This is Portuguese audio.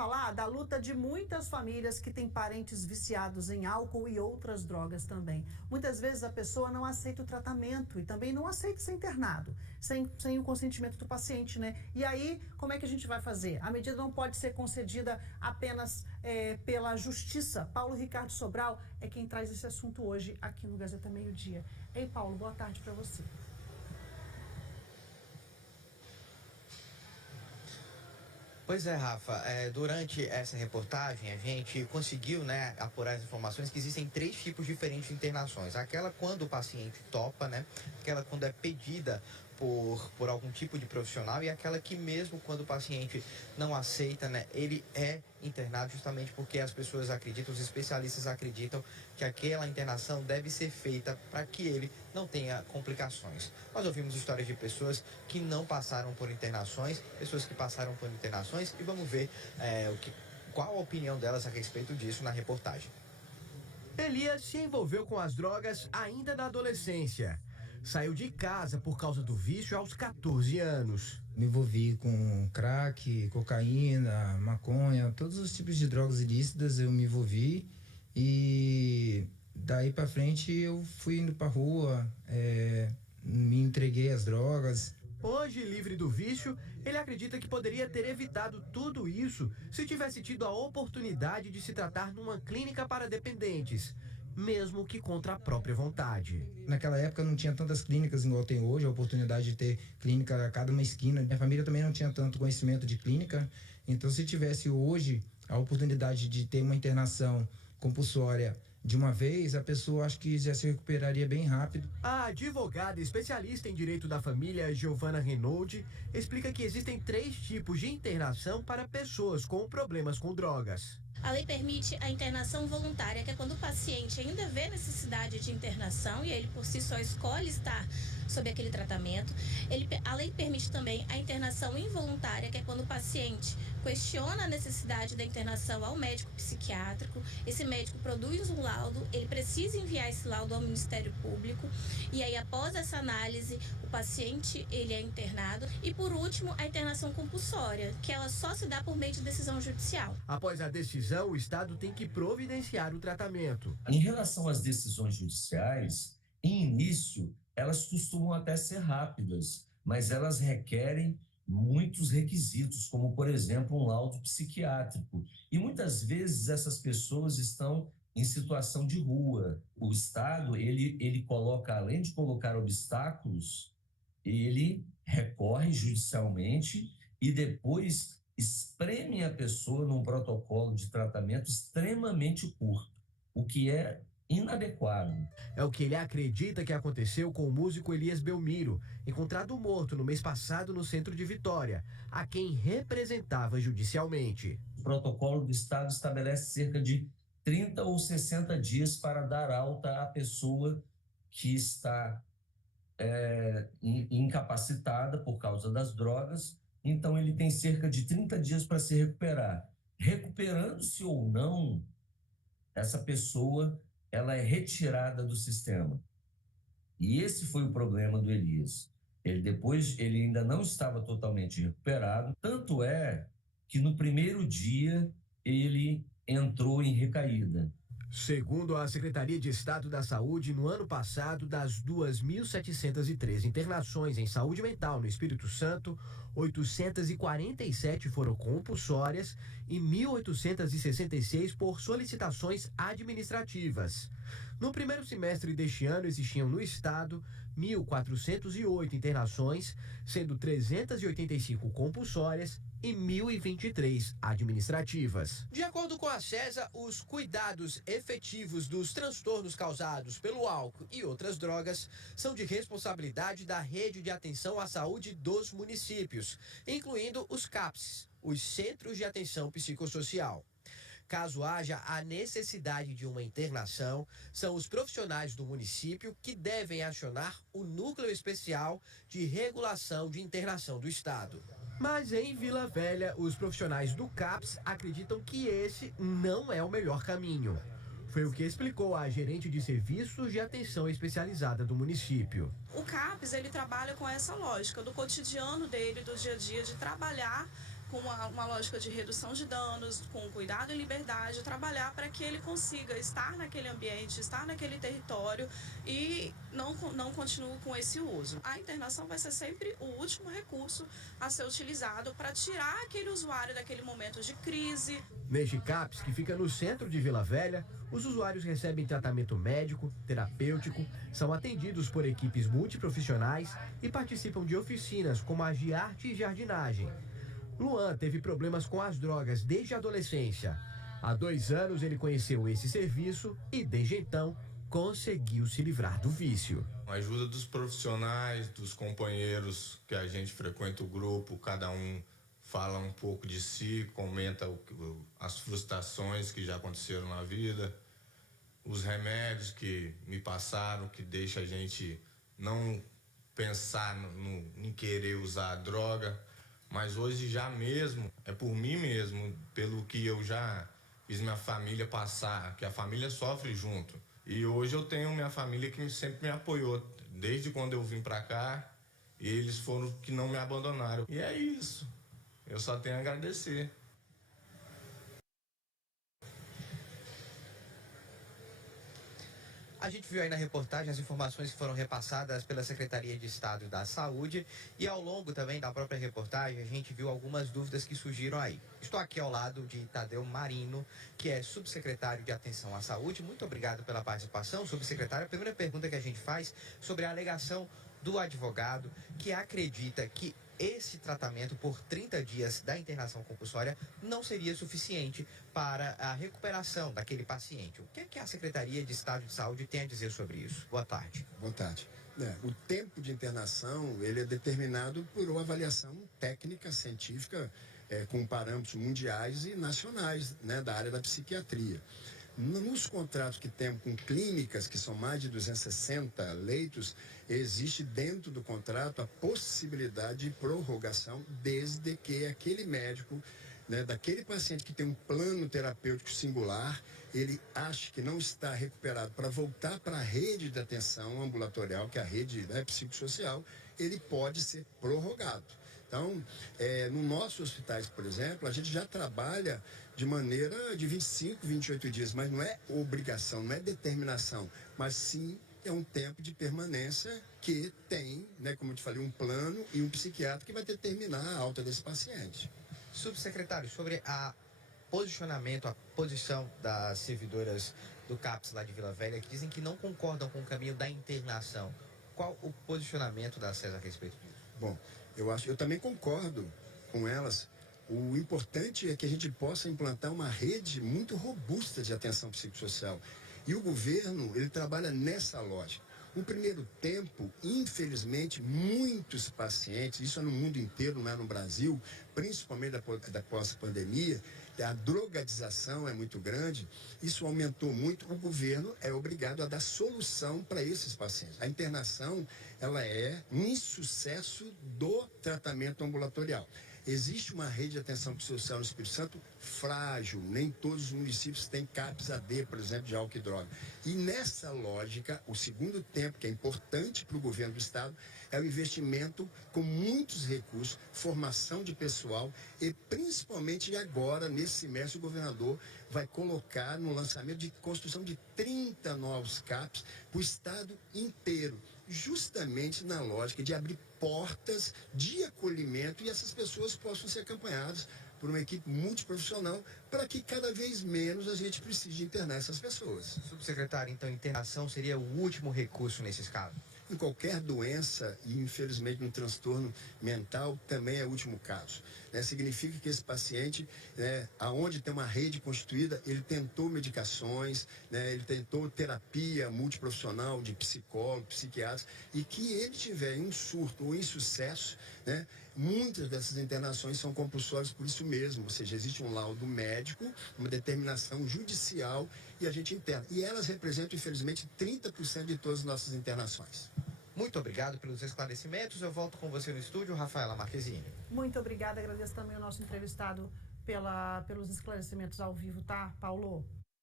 falar da luta de muitas famílias que têm parentes viciados em álcool e outras drogas também. Muitas vezes a pessoa não aceita o tratamento e também não aceita ser internado, sem o consentimento do paciente, né? E aí, como é que a gente vai fazer? A medida não pode ser concedida apenas pela justiça. Paulo Ricardo Sobral é quem traz esse assunto hoje aqui no Gazeta Meio-Dia. Ei, Paulo, boa tarde para você. Pois é, Rafa, durante essa reportagem a gente conseguiu, né, apurar as informações que existem 3 tipos diferentes de internações. Aquela quando o paciente topa, né, aquela quando é pedida por algum tipo de profissional e aquela que mesmo quando o paciente não aceita, né, ele é internado justamente porque as pessoas acreditam, os especialistas acreditam que aquela internação deve ser feita para que ele não tenha complicações. Nós ouvimos histórias de pessoas que não passaram por internações, pessoas que passaram por internações e vamos ver qual a opinião delas a respeito disso na reportagem. Elias se envolveu com as drogas ainda na adolescência. Saiu de casa por causa do vício aos 14 anos. Me envolvi com crack, cocaína, maconha, todos os tipos de drogas ilícitas eu me envolvi e daí pra frente eu fui indo pra rua, me entreguei às drogas. Hoje, livre do vício, ele acredita que poderia ter evitado tudo isso se tivesse tido a oportunidade de se tratar numa clínica para dependentes, mesmo que contra a própria vontade. Naquela época não tinha tantas clínicas igual tem hoje, a oportunidade de ter clínica a cada uma esquina. Minha família também não tinha tanto conhecimento de clínica, então se tivesse hoje a oportunidade de ter uma internação compulsória de uma vez, a pessoa acho que já se recuperaria bem rápido. A advogada especialista em direito da família, Giovana Renaud, explica que existem 3 tipos de internação para pessoas com problemas com drogas. A lei permite a internação voluntária, que é quando o paciente ainda vê necessidade de internação e ele por si só escolhe estar sob aquele tratamento. A lei permite também a internação involuntária, que é quando o paciente questiona a necessidade da internação ao médico psiquiátrico. Esse médico produz um laudo, ele precisa enviar esse laudo ao Ministério Público e aí após essa análise o paciente ele é internado. E por último a internação compulsória, que ela só se dá por meio de decisão judicial. Após a decisão, o Estado tem que providenciar o tratamento. Em relação às decisões judiciais, em início, elas costumam até ser rápidas, mas elas requerem muitos requisitos, como, por exemplo, um laudo psiquiátrico. E muitas vezes essas pessoas estão em situação de rua. O Estado, ele coloca, além de colocar obstáculos, ele recorre judicialmente e depois espreme a pessoa num protocolo de tratamento extremamente curto, o que é inadequado. É o que ele acredita que aconteceu com o músico Elias Belmiro, encontrado morto no mês passado no centro de Vitória, a quem representava judicialmente. O protocolo do Estado estabelece cerca de 30 ou 60 dias para dar alta à pessoa que está incapacitada por causa das drogas. Então ele tem cerca de 30 dias para se recuperar. Recuperando-se ou não, essa pessoa ela é retirada do sistema. E esse foi o problema do Elias. Ele ainda não estava totalmente recuperado, tanto é que no primeiro dia ele entrou em recaída. Segundo a Secretaria de Estado da Saúde, no ano passado, das 2.713 internações em saúde mental no Espírito Santo, 847 foram compulsórias e 1.866 por solicitações administrativas. No primeiro semestre deste ano, existiam no estado 1.408 internações, sendo 385 compulsórias e 1.023 administrativas. De acordo com a CESA, os cuidados efetivos dos transtornos causados pelo álcool e outras drogas são de responsabilidade da Rede de Atenção à Saúde dos municípios, incluindo os CAPS, os Centros de Atenção Psicossocial. Caso haja a necessidade de uma internação, são os profissionais do município que devem acionar o Núcleo Especial de Regulação de Internação do Estado. Mas em Vila Velha, os profissionais do CAPS acreditam que esse não é o melhor caminho. Foi o que explicou a gerente de serviços de atenção especializada do município. O CAPS, ele trabalha com essa lógica do cotidiano dele, do dia a dia, de trabalhar com uma lógica de redução de danos, com cuidado e liberdade, trabalhar para que ele consiga estar naquele ambiente, estar naquele território e não continue com esse uso. A internação vai ser sempre o último recurso a ser utilizado para tirar aquele usuário daquele momento de crise. Neste CAPS, que fica no centro de Vila Velha, os usuários recebem tratamento médico, terapêutico, são atendidos por equipes multiprofissionais e participam de oficinas como a de arte e jardinagem. Luan teve problemas com as drogas desde a adolescência. Há 2 anos ele conheceu esse serviço e, desde então, conseguiu se livrar do vício. Com a ajuda dos profissionais, dos companheiros que a gente frequenta o grupo, cada um fala um pouco de si, comenta as frustrações que já aconteceram na vida, os remédios que me passaram, que deixa a gente não pensar em querer usar a droga, mas hoje já mesmo, é por mim mesmo, pelo que eu já fiz minha família passar, que a família sofre junto. E hoje eu tenho minha família que sempre me apoiou, desde quando eu vim pra cá, e eles foram que não me abandonaram. E é isso, eu só tenho a agradecer. A gente viu aí na reportagem as informações que foram repassadas pela Secretaria de Estado da Saúde e ao longo também da própria reportagem a gente viu algumas dúvidas que surgiram aí. Estou aqui ao lado de Tadeu Marino, que é subsecretário de Atenção à Saúde. Muito obrigado pela participação, subsecretário. A primeira pergunta que a gente faz sobre a alegação do advogado que acredita que esse tratamento por 30 dias da internação compulsória não seria suficiente para a recuperação daquele paciente. O que é que a Secretaria de Estado de Saúde tem a dizer sobre isso? Boa tarde. Boa tarde. O tempo de internação ele é determinado por uma avaliação técnica, científica, com parâmetros mundiais e nacionais, da área da psiquiatria. Nos contratos que temos com clínicas, que são mais de 260 leitos, existe dentro do contrato a possibilidade de prorrogação, desde que aquele médico, daquele paciente que tem um plano terapêutico singular, ele acha que não está recuperado para voltar para a rede de atenção ambulatorial, que é a rede psicossocial, ele pode ser prorrogado. Então, nos nossos hospitais, por exemplo, a gente já trabalha de maneira de 25, 28 dias, mas não é obrigação, não é determinação, mas sim é um tempo de permanência que tem, como eu te falei, um plano e um psiquiatra que vai determinar a alta desse paciente. Subsecretário, sobre a posição das servidoras do CAPS lá de Vila Velha, que dizem que não concordam com o caminho da internação. Qual o posicionamento da SES a respeito disso? Bom, eu também concordo com elas. O importante é que a gente possa implantar uma rede muito robusta de atenção psicossocial. E o governo, ele trabalha nessa lógica. No primeiro tempo, infelizmente, muitos pacientes, isso é no mundo inteiro, não é no Brasil, principalmente da pós-pandemia, a drogadização é muito grande, isso aumentou muito, o governo é obrigado a dar solução para esses pacientes. A internação, ela é um insucesso do tratamento ambulatorial. Existe uma rede de atenção psicossocial no Espírito Santo frágil, nem todos os municípios têm CAPS-AD, por exemplo, de álcool e droga. E nessa lógica, o segundo tempo, que é importante para o governo do Estado, é o investimento com muitos recursos, formação de pessoal e principalmente agora, nesse semestre, o governador vai colocar no lançamento de construção de 30 novos CAPs para o Estado inteiro, justamente na lógica de abrir portas de acolhimento e essas pessoas possam ser acompanhadas por uma equipe multiprofissional para que cada vez menos a gente precise internar essas pessoas. Subsecretário, então, internação seria o último recurso nesses casos? Em qualquer doença e, infelizmente, no transtorno mental, também é o último caso. Significa que esse paciente, aonde tem uma rede constituída, ele tentou medicações, ele tentou terapia multiprofissional de psicólogo, psiquiatra, e que ele tiver um surto ou insucesso, muitas dessas internações são compulsórias por isso mesmo, ou seja, existe um laudo médico, uma determinação judicial e a gente interna. E elas representam, infelizmente, 30% de todas as nossas internações. Muito obrigado pelos esclarecimentos. Eu volto com você no estúdio, Rafaela Marquezine. Muito obrigada. Agradeço também ao nosso entrevistado pelos esclarecimentos ao vivo, tá, Paulo?